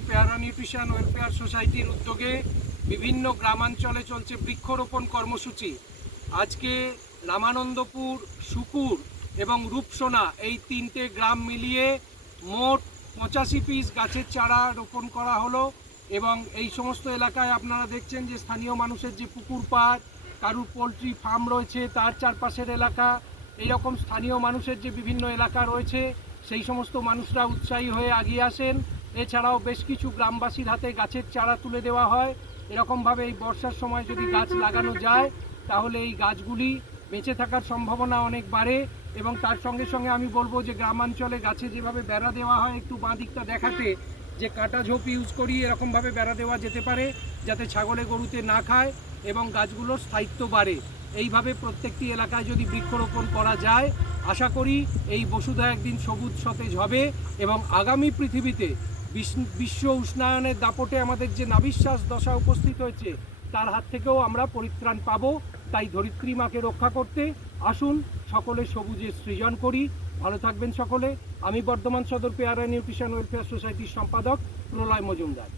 সদর পেয়ারা nutrition welfare সোসাইটির উদ্যোগে বিভিন্ন গ্রামাঞ্চলে চলছে বৃক্ষরোপণ কর্মসূচি। আজকে রামানন্দপুর, সুকুর এবং রূপসোনা এই তিনটে গ্রাম মিলিয়ে মোট 85 পিস গাছের চারা রোপণ করা হলো। এবং এই সমস্ত এলাকায় আপনারা দেখছেন যে স্থানীয় মানুষের যে পুকুর পাড়, কারুর পোলট্রি ফার্ম রয়েছে তার চারপাশের এলাকা, এইরকম স্থানীয় মানুষের যে বিভিন্ন এলাকা রয়েছে সেই সমস্ত মানুষরা উৎসাহী হয়ে এগিয়ে আসেন। এছাড়াও বেশ কিছু গ্রামবাসীর হাতে গাছের চারা তুলে দেওয়া হয়। এরকমভাবে এই বর্ষার সময় যদি গাছ লাগানো যায় তাহলে এই গাছগুলি বেঁচে থাকার সম্ভাবনা অনেক বাড়ে। এবং তার সঙ্গে সঙ্গে আমি বলবো যে গ্রামাঞ্চলে গাছে যেভাবে বেড়া দেওয়া হয়, একটু বাঁ দিকটা দেখাতে, যে কাঁটা ঝোপ ইউজ করি এরকমভাবে বেড়া দেওয়া যেতে পারে যাতে ছাগলে গরুতে না খায় এবং গাছগুলোর স্থায়িত্ব বাড়ে। এইভাবে প্রত্যেকটি এলাকায় যদি বৃক্ষরোপণ করা যায়, আশা করি এই বসুধা একদিন সবুজ সতেজ হবে এবং আগামী পৃথিবীতে বিশ্ব উষ্ণায়নের দাপটে আমাদের যে নাভিশ্বাস দশা উপস্থিত হয়েছে তার হাত থেকেও আমরা পরিত্রাণ পাব। তাই ধরিত্রী মাকে রক্ষা করতে আসুন সকলে সবুজের সৃজন করি। ভালো থাকবেন সকলে। আমি বর্ধমান সদর পেয়ারা নিউট্রিশন ওয়েলফেয়ার সোসাইটির সম্পাদক প্রলয় মজুমদার।